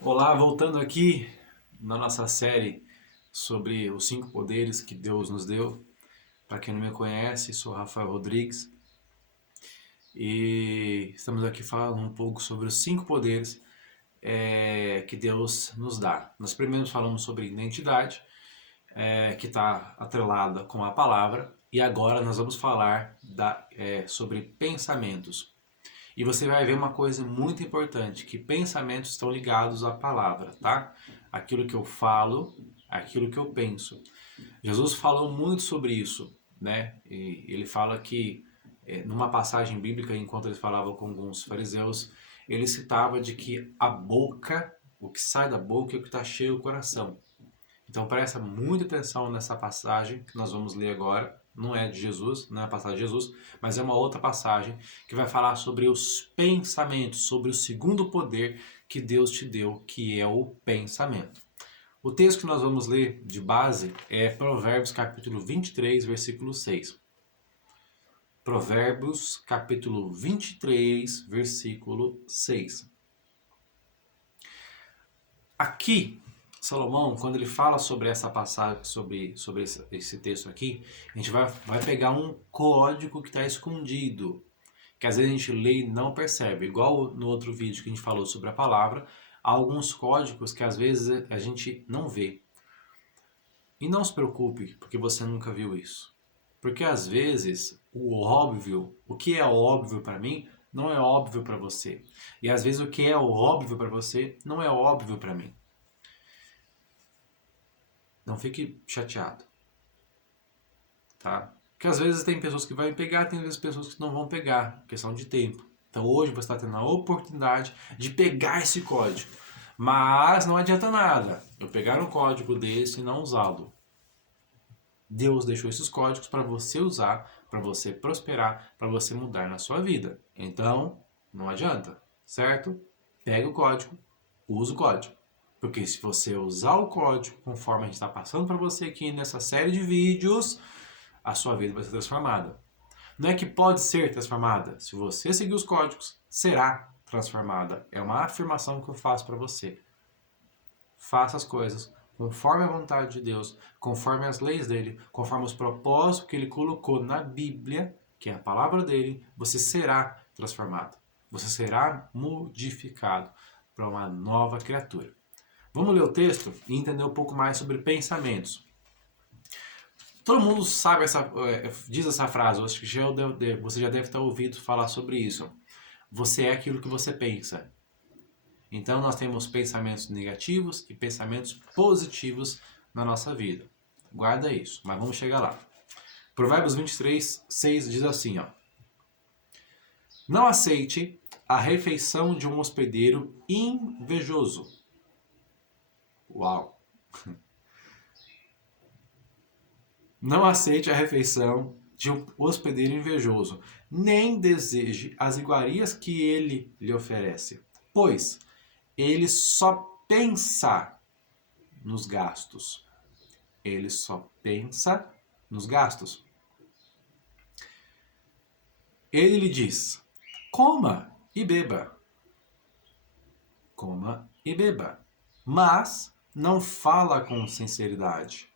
Olá, voltando aqui na nossa série sobre os 5 poderes que Deus nos deu. Para quem não me conhece, sou Rafael Rodrigues e estamos aqui falando um pouco sobre os 5 poderes que Deus nos dá. Nós primeiro falamos sobre identidade, que está atrelada com a palavra, e agora nós vamos falar sobre pensamentos. E você vai ver uma coisa muito importante, que pensamentos estão ligados à palavra, tá? Aquilo que eu falo, aquilo que eu penso. Jesus falou muito sobre isso, né? E ele fala que, numa passagem bíblica, enquanto ele falava com alguns fariseus, ele citava de que a boca, o que sai da boca é o que está cheio o coração. Então presta muita atenção nessa passagem que nós vamos ler agora. Não é de Jesus, não é a passagem de Jesus, mas é uma outra passagem que vai falar sobre os pensamentos, sobre o segundo poder que Deus te deu, que é o pensamento. O texto que nós vamos ler de base é Provérbios capítulo 23, versículo 6. Provérbios capítulo 23, versículo 6. Aqui, Salomão, quando ele fala sobre essa passagem, sobre esse texto aqui, a gente vai pegar um código que está escondido, que às vezes a gente lê e não percebe. Igual no outro vídeo que a gente falou sobre a palavra, há alguns códigos que às vezes a gente não vê. E não se preocupe, porque você nunca viu isso. Porque às vezes o óbvio, o que é óbvio para mim, não é óbvio para você. E às vezes o que é óbvio para você, não é óbvio para mim. Não fique chateado, tá? Porque às vezes tem pessoas que vão pegar, tem às vezes pessoas que não vão pegar, questão de tempo. Então hoje você está tendo a oportunidade de pegar esse código. Mas não adianta nada eu pegar um código desse e não usá-lo. Deus deixou esses códigos para você usar, para você prosperar, para você mudar na sua vida. Então, não adianta, certo? Pega o código, usa o código. Porque se você usar o código conforme a gente está passando para você aqui nessa série de vídeos, a sua vida vai ser transformada. Não é que pode ser transformada. Se você seguir os códigos, será transformada. É uma afirmação que eu faço para você. Faça as coisas conforme a vontade de Deus, conforme as leis dele, conforme os propósitos que ele colocou na Bíblia, que é a palavra dele, você será transformado. Você será modificado para uma nova criatura. Vamos ler o texto e entender um pouco mais sobre pensamentos. Todo mundo sabe diz essa frase, acho que você já deve ter ouvido falar sobre isso. Você é aquilo que você pensa. Então nós temos pensamentos negativos e pensamentos positivos na nossa vida. Guarda isso, mas vamos chegar lá. Provérbios 23, 6 diz assim, ó. Não aceite a refeição de um hospedeiro invejoso. Uau! Não aceite a refeição de um hospedeiro invejoso, nem deseje as iguarias que ele lhe oferece, pois ele só pensa nos gastos. Ele só pensa nos gastos. Ele lhe diz: coma e beba. Coma e beba. Mas não fala com sinceridade.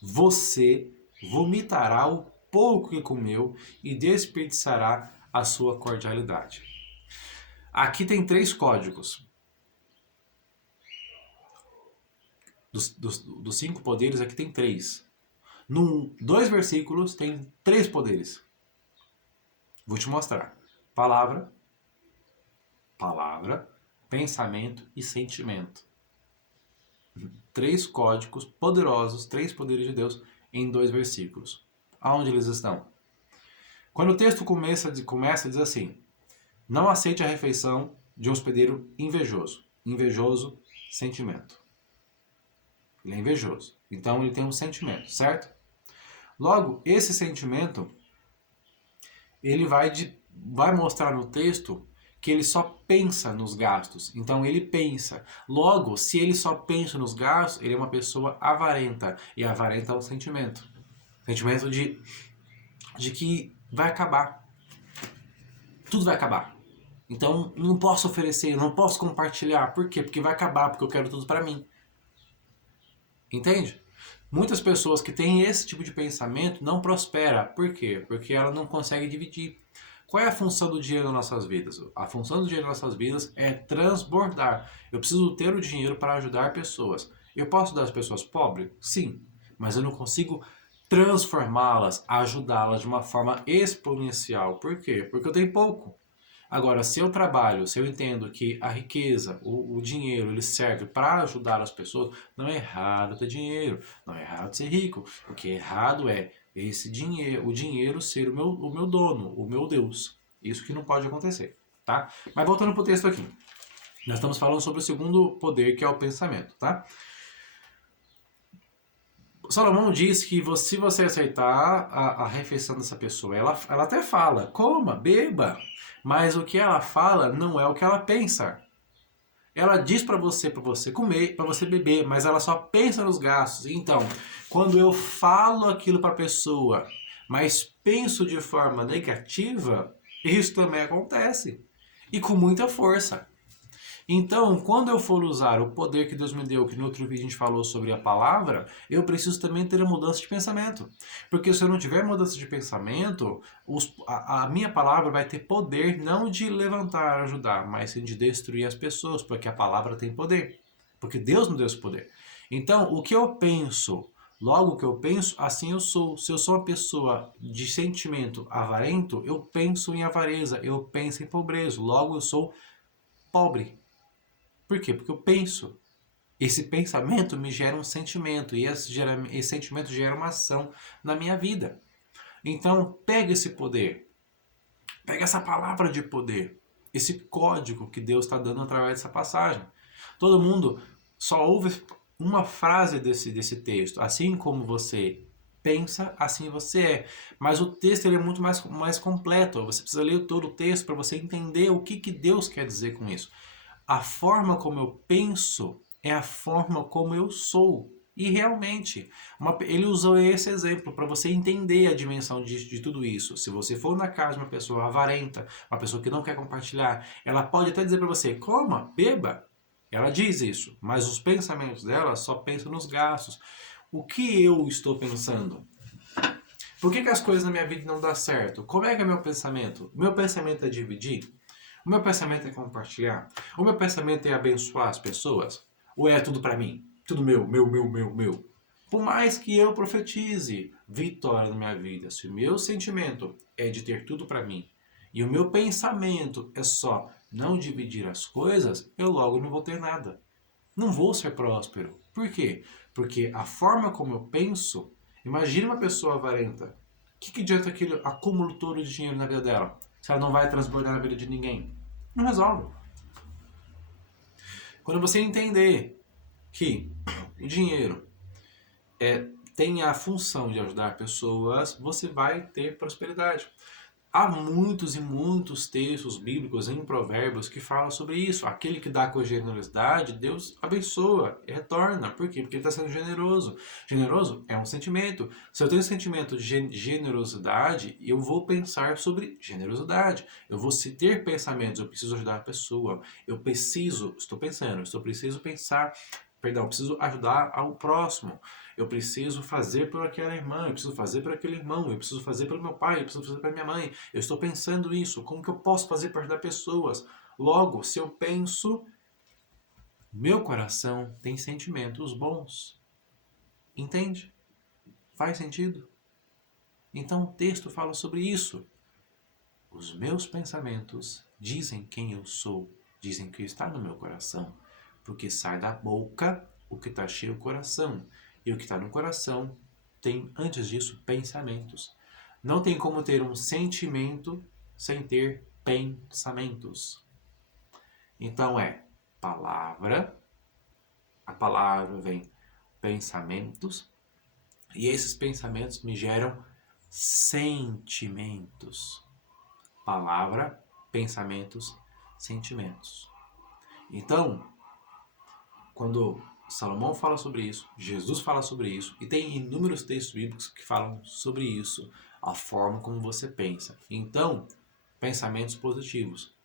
Você vomitará o pouco que comeu e desperdiçará a sua cordialidade. Aqui tem 3 códigos. Dos 5 poderes, aqui tem 3. Num 2 versículos tem 3 poderes. Vou te mostrar. Palavra, pensamento e sentimento. 3 códigos poderosos, 3 poderes de Deus em 2 versículos. Aonde eles estão? Quando o texto começa diz assim: não aceite a refeição de um hospedeiro invejoso. Invejoso, sentimento. Ele é invejoso. Então ele tem um sentimento, certo? Logo, esse sentimento, ele vai mostrar no texto que ele só pensa nos gastos. Então ele pensa. Logo, se ele só pensa nos gastos, ele é uma pessoa avarenta. E avarenta é um sentimento. Sentimento de que vai acabar. Tudo vai acabar. Então, não posso oferecer, não posso compartilhar. Por quê? Porque vai acabar, porque eu quero tudo para mim. Entende? Muitas pessoas que têm esse tipo de pensamento não prosperam. Por quê? Porque ela não consegue dividir. Qual é a função do dinheiro nas nossas vidas? A função do dinheiro nas nossas vidas é transbordar. Eu preciso ter o dinheiro para ajudar pessoas. Eu posso ajudar as pessoas pobres? Sim. Mas eu não consigo transformá-las, ajudá-las de uma forma exponencial. Por quê? Porque eu tenho pouco. Agora, se eu trabalho, se eu entendo que a riqueza, o dinheiro, ele serve para ajudar as pessoas, não é errado ter dinheiro, não é errado ser rico. O que é errado é esse dinheiro, o dinheiro ser o meu dono, o meu Deus. Isso que não pode acontecer, tá? Mas voltando para o texto aqui. Nós estamos falando sobre o segundo poder, que é o pensamento, tá? Salomão diz que se você aceitar a refeição dessa pessoa, ela até fala, coma, beba, mas o que ela fala não é o que ela pensa. Ela diz para você comer, para você beber, mas ela só pensa nos gastos. Então, quando eu falo aquilo para a pessoa, mas penso de forma negativa, isso também acontece. E com muita força. Então, quando eu for usar o poder que Deus me deu, que no outro vídeo a gente falou sobre a palavra, eu preciso também ter a mudança de pensamento. Porque se eu não tiver mudança de pensamento, a minha palavra vai ter poder não de levantar, ajudar, mas sim de destruir as pessoas, porque a palavra tem poder. Porque Deus me deu esse poder. Então, o que eu penso, logo o que eu penso, assim eu sou. Se eu sou uma pessoa de sentimento avarento, eu penso em avareza, eu penso em pobreza, logo eu sou pobre. Por quê? Porque eu penso. Esse pensamento me gera um sentimento e esse sentimento gera uma ação na minha vida. Então, pega esse poder, pega essa palavra de poder, esse código que Deus está dando através dessa passagem. Todo mundo só ouve uma frase desse texto. Assim como você pensa, assim você é. Mas o texto ele é muito mais completo. Você precisa ler todo o texto para você entender o que Deus quer dizer com isso. A forma como eu penso é a forma como eu sou. E realmente, ele usou esse exemplo para você entender a dimensão de tudo isso. Se você for na casa de uma pessoa avarenta, uma pessoa que não quer compartilhar, ela pode até dizer para você, coma, beba. Ela diz isso, mas os pensamentos dela só pensam nos gastos. O que eu estou pensando? Por que as coisas na minha vida não dão certo? Como é que é meu pensamento? O meu pensamento é dividir? O meu pensamento é compartilhar? O meu pensamento é abençoar as pessoas? Ou é tudo para mim? Tudo meu? Por mais que eu profetize vitória na minha vida, se o meu sentimento é de ter tudo para mim e o meu pensamento é só não dividir as coisas, eu logo não vou ter nada. Não vou ser próspero. Por quê? Porque a forma como eu penso, imagine uma pessoa avarenta. O que adianta aquele acúmulo todo de dinheiro na vida dela? Se ela não vai transbordar na vida de ninguém. Não resolve. Quando você entender que o dinheiro tem a função de ajudar pessoas, você vai ter prosperidade. Há muitos e muitos textos bíblicos em Provérbios que falam sobre isso. Aquele que dá com generosidade, Deus abençoa, retorna. Por quê? Porque ele está sendo generoso. Generoso é um sentimento. Se eu tenho um sentimento de generosidade, eu vou pensar sobre generosidade. Eu vou ter pensamentos, eu preciso ajudar a pessoa. Preciso pensar, perdão, preciso ajudar ao próximo. Eu preciso fazer por aquela irmã, eu preciso fazer por aquele irmão, eu preciso fazer pelo meu pai, eu preciso fazer pela minha mãe. Eu estou pensando isso, como que eu posso fazer para ajudar pessoas? Logo, se eu penso, meu coração tem sentimentos bons. Entende? Faz sentido? Então o texto fala sobre isso. Os meus pensamentos dizem quem eu sou, dizem que está no meu coração, porque sai da boca o que está cheio do coração. E o que está no coração tem, antes disso, pensamentos. Não tem como ter um sentimento sem ter pensamentos. Então palavra, a palavra vem pensamentos, e esses pensamentos me geram sentimentos. Palavra, pensamentos, sentimentos. Então, quando Salomão fala sobre isso, Jesus fala sobre isso, e tem inúmeros textos bíblicos que falam sobre isso, a forma como você pensa. Então, pensamentos positivos.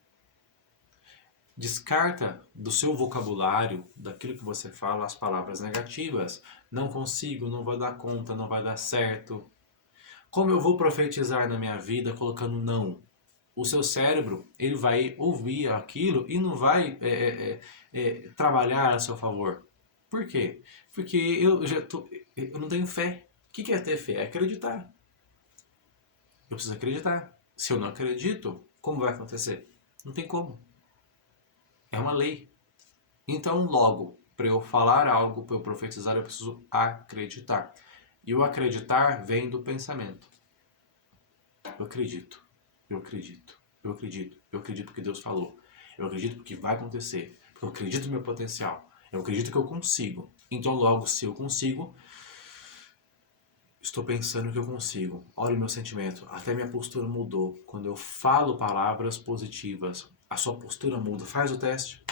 Descarta do seu vocabulário, daquilo que você fala, as palavras negativas. Não consigo, não vou dar conta, não vai dar certo. Como eu vou profetizar na minha vida colocando não? O seu cérebro, ele vai ouvir aquilo e não vai trabalhar a seu favor. Por quê? Porque eu não tenho fé. O que é ter fé? É acreditar. Eu preciso acreditar. Se eu não acredito, como vai acontecer? Não tem como. É uma lei. Então, logo, para eu falar algo, para eu profetizar, eu preciso acreditar. E o acreditar vem do pensamento. Eu acredito, eu acredito, eu acredito, eu acredito que Deus falou. Eu acredito que vai acontecer, porque eu acredito no meu potencial. Eu acredito que eu consigo. Então, logo, se eu consigo, estou pensando que eu consigo. Olha o meu sentimento, até minha postura mudou. Quando eu falo palavras positivas, a sua postura muda. Faz o teste.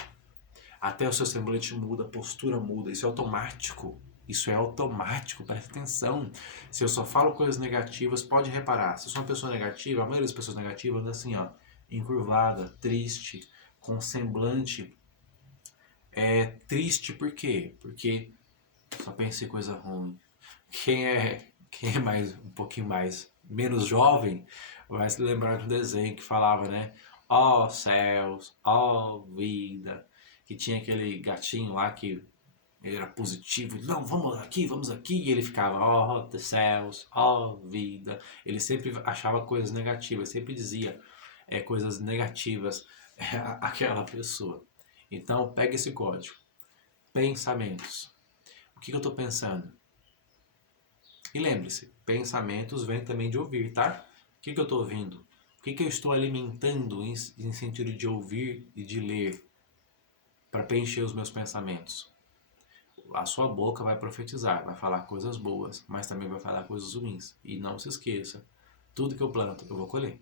Até o seu semblante muda, a postura muda. Isso é automático. Isso é automático, presta atenção. Se eu só falo coisas negativas, pode reparar. Se eu sou uma pessoa negativa, a maioria das pessoas negativas anda assim, ó, encurvada, triste, com semblante. Triste por quê? Porque só pensa em coisa ruim. Quem é mais, um pouquinho mais, menos jovem, vai se lembrar de um desenho que falava, né? Ó céus, ó vida. Que tinha aquele gatinho lá que ele era positivo, não, vamos aqui, e ele ficava, ó céus, ó vida. Ele sempre achava coisas negativas, sempre dizia coisas negativas àquela pessoa. Então, pega esse código. Pensamentos. O que eu estou pensando? E lembre-se, pensamentos vêm também de ouvir, tá? O que eu estou ouvindo? O que eu estou alimentando em sentido de ouvir e de ler para preencher os meus pensamentos? A sua boca vai profetizar, vai falar coisas boas, mas também vai falar coisas ruins. E não se esqueça, tudo que eu planto, eu vou colher.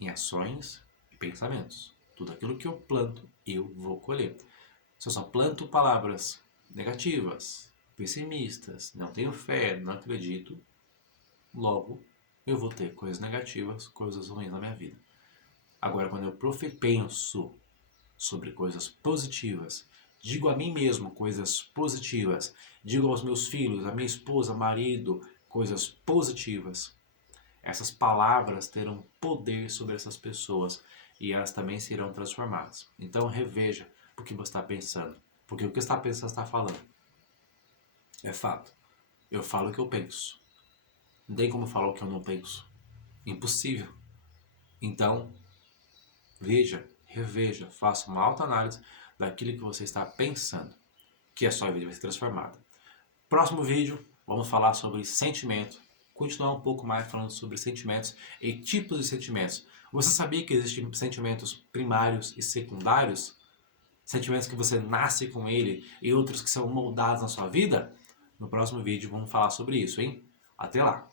Em ações e pensamentos. Tudo aquilo que eu planto, eu vou colher. Se eu só planto palavras negativas, pessimistas, não tenho fé, não acredito, logo eu vou ter coisas negativas, coisas ruins na minha vida. Agora, quando eu penso sobre coisas positivas, digo a mim mesmo coisas positivas, digo aos meus filhos, a minha esposa, marido, coisas positivas, essas palavras terão poder sobre essas pessoas e elas também serão transformadas. Então reveja o que você está pensando, porque o que você está pensando está falando. É fato. Eu falo o que eu penso. Não tem como falar o que eu não penso. Impossível. Então, veja, reveja, faça uma autoanálise daquilo que você está pensando, que a sua vida vai ser transformada. Próximo vídeo, vamos falar sobre sentimento, continuar um pouco mais falando sobre sentimentos e tipos de sentimentos. Você sabia que existem sentimentos primários e secundários? Sentimentos que você nasce com ele e outros que são moldados na sua vida? No próximo vídeo vamos falar sobre isso, hein? Até lá!